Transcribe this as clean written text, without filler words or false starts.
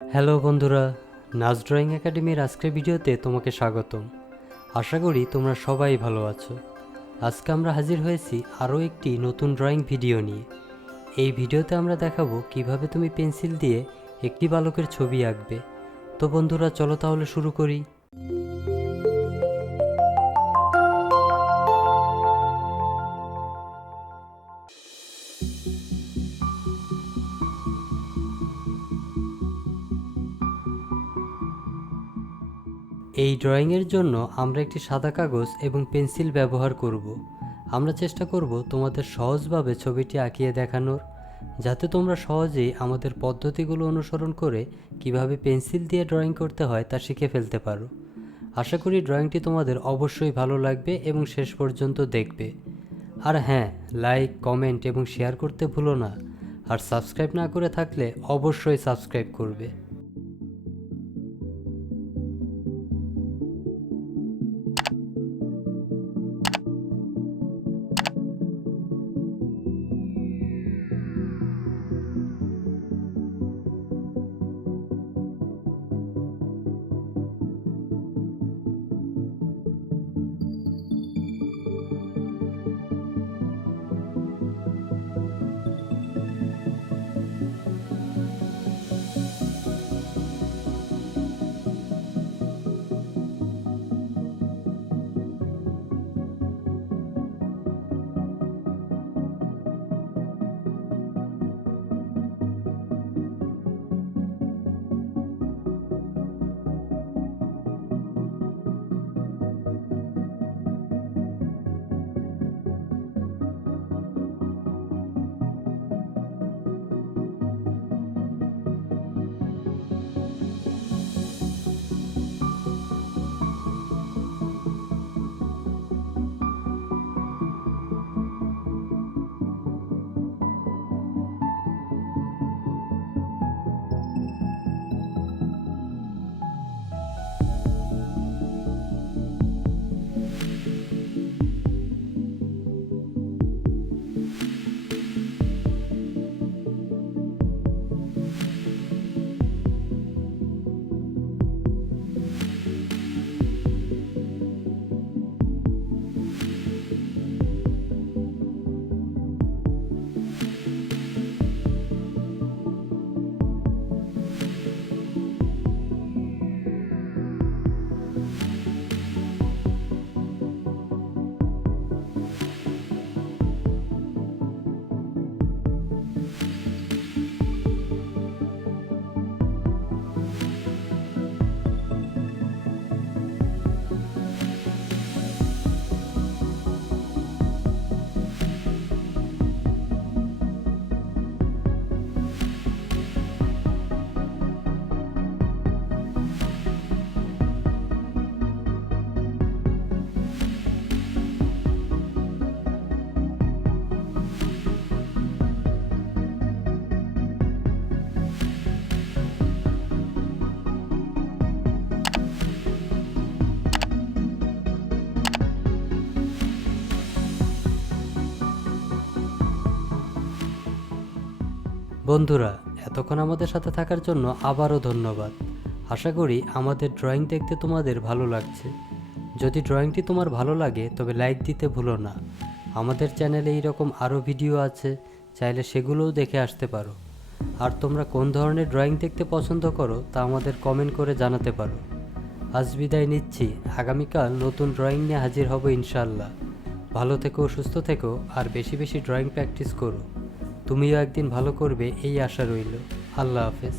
Hello বন্ধুরা, নাস drawing একাডেমির আজকের ভিডিওতে তোমাকে স্বাগতম। আশা করি তোমরা সবাই ভালো আছো। আজকে আমরা হাজির হয়েছি আরও একটি নতুন ড্রয়িং ভিডিও নিয়ে। এই ভিডিওতে আমরা দেখাবো কিভাবে তুমি পেন্সিল দিয়ে একটি বালকের ছবি আঁকবে। তো বন্ধুরা, চলো তাহলে শুরু করি। এই ড্রয়িংয়ের জন্য আমরা একটি সাদা কাগজ এবং পেন্সিল ব্যবহার করব। আমরা চেষ্টা করব তোমাদের সহজভাবে ছবিটি আঁকিয়ে দেখানোর, যাতে তোমরা সহজেই আমাদের পদ্ধতিগুলো অনুসরণ করে কিভাবে পেন্সিল দিয়ে ড্রয়িং করতে হয় তা শিখে ফেলতে পারো। আশা করি ড্রয়িংটি তোমাদের অবশ্যই ভালো লাগবে এবং শেষ পর্যন্ত দেখবে। আর হ্যাঁ, লাইক, কমেন্ট এবং শেয়ার করতে ভুলো না। আর সাবস্ক্রাইব না করে থাকলে অবশ্যই সাবস্ক্রাইব করবে। বন্ধুরা, এতক্ষণ আমাদের সাথে থাকার জন্য আবারও ধন্যবাদ। আশা করি আমাদের ড্রয়িং দেখতে তোমাদের ভালো লাগছে। যদি ড্রয়িংটি তোমার ভালো লাগে তবে লাইক দিতে ভুলো না। আমাদের চ্যানেলে এইরকম আরও ভিডিও আছে, চাইলে সেগুলোও দেখে আসতে পারো। আর তোমরা কোন ধরনের ড্রয়িং দেখতে পছন্দ করো তা আমাদের কমেন্ট করে জানাতে পারো। আজ বিদায় নিচ্ছি, আগামীকাল নতুন ড্রয়িং নিয়ে হাজির হব ইনশাআল্লাহ। ভালো থেকো, সুস্থ থেকো, আর বেশি বেশি ড্রয়িং প্র্যাকটিস করো। তুমিও একদিন ভালো করবে এই আশা রইল। আল্লাহ হাফেজ।